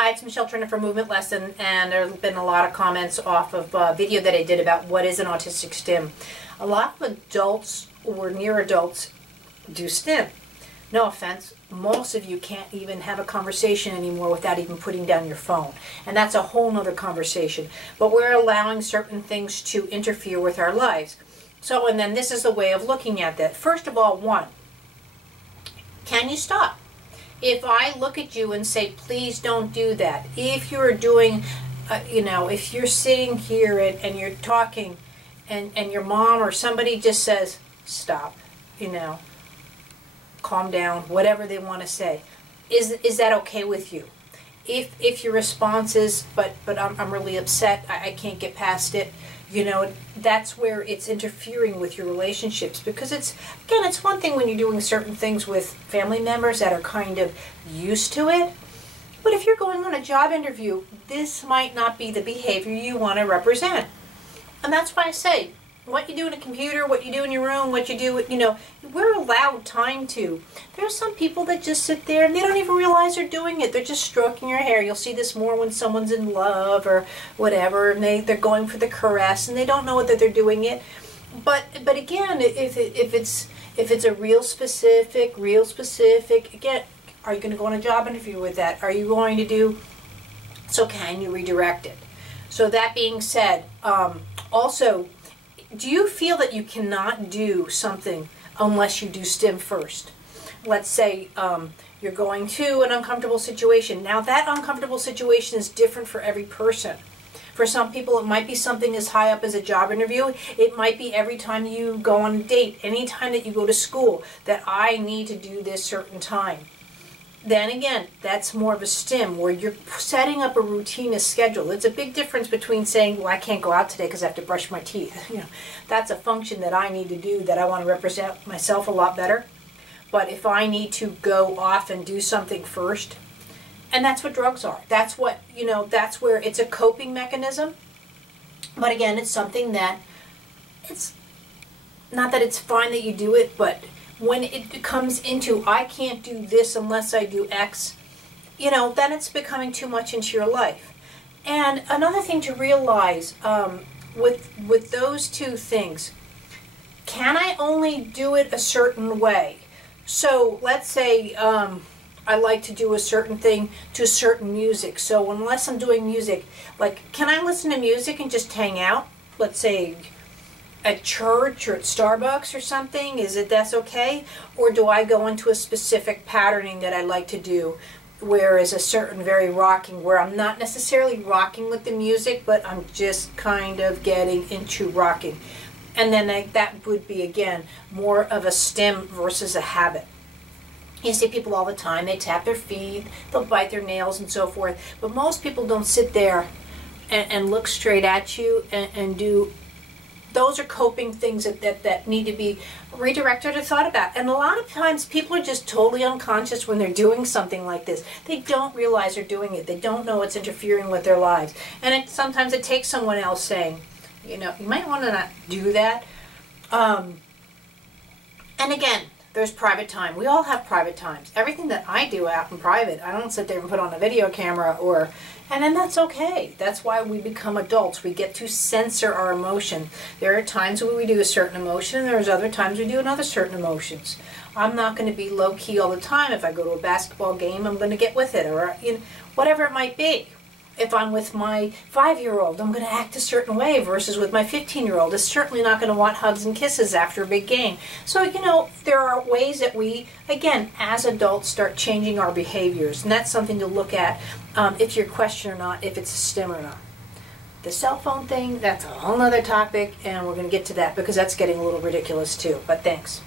Hi, it's Michelle Turner from Movement Lesson, and there have been a lot of comments off of a video that I did about what is an autistic stim. A lot of adults or near adults do stim. No offense, most of you can't even have a conversation anymore without even putting down your phone. And that's a whole nother conversation. But we're allowing certain things to interfere with our lives. So, and then this is the way of looking at that. First of all, one, can you stop? If I look at you and say, please don't do that. If you're doing, if you're sitting here and you're talking and your mom or somebody just says, stop, calm down, whatever they want to say, is that okay with you? If your response is, but I'm really upset, I can't get past it, that's where it's interfering with your relationships. Because it's one thing when you're doing certain things with family members that are kind of used to it, but if you're going on a job interview, this might not be the behavior you want to represent. And that's why I say, what you do in a computer, what you do in your room, what you do, we're allowed time to. There's some people that just sit there and they don't even realize they're doing it. They're just stroking your hair. You'll see this more when someone's in love or whatever, and they're going for the caress and they don't know whether they're doing it. But again, if it's a real specific, again, are you going to go on a job interview with that? Are you going to do? So can you redirect it? So that being said, also, do you feel that you cannot do something unless you do stim first? Let's say you're going to an uncomfortable situation. Now that uncomfortable situation is different for every person. For some people it might be something as high up as a job interview. It might be every time you go on a date, any time that you go to school, that I need to do this certain time. Then again, that's more of a stim where you're setting up a routine, a schedule. It's a big difference between saying, well, I can't go out today because I have to brush my teeth. That's a function that I need to do, that I want to represent myself a lot better. But if I need to go off and do something first, and that's what drugs are. That's what, that's where it's a coping mechanism. But again, it's something that, it's not that it's fine that you do it, but when it comes into, I can't do this unless I do X, then it's becoming too much into your life. And another thing to realize with those two things, can I only do it a certain way? So let's say I like to do a certain thing to certain music. So unless I'm doing music, like, can I listen to music and just hang out? Let's say at church or at Starbucks or something, that's okay? Or do I go into a specific patterning that I like to do, whereas a certain very rocking, where I'm not necessarily rocking with the music, but I'm just kind of getting into rocking. And then that would be, again, more of a stim versus a habit. You see people all the time, they tap their feet, they'll bite their nails and so forth, but most people don't sit there and look straight at you and do. Those are coping things that need to be redirected or thought about. And a lot of times people are just totally unconscious when they're doing something like this. They don't realize they're doing it. They don't know it's interfering with their lives. And sometimes it takes someone else saying, you might want to not do that. And again, there's private time. We all have private times. Everything that I do out in private, I don't sit there and put on a video camera and then that's okay. That's why we become adults. We get to censor our emotion. There are times when we do a certain emotion, and there's other times we do another certain emotions. I'm not going to be low-key all the time. If I go to a basketball game, I'm going to get with it, or whatever it might be. If I'm with my 5-year-old, I'm going to act a certain way versus with my 15-year-old. Is certainly not going to want hugs and kisses after a big game. So, there are ways that we, again, as adults, start changing our behaviors. And that's something to look at if you're questioning or not, if it's a stim or not. The cell phone thing, that's a whole other topic, and we're going to get to that because that's getting a little ridiculous too. But thanks.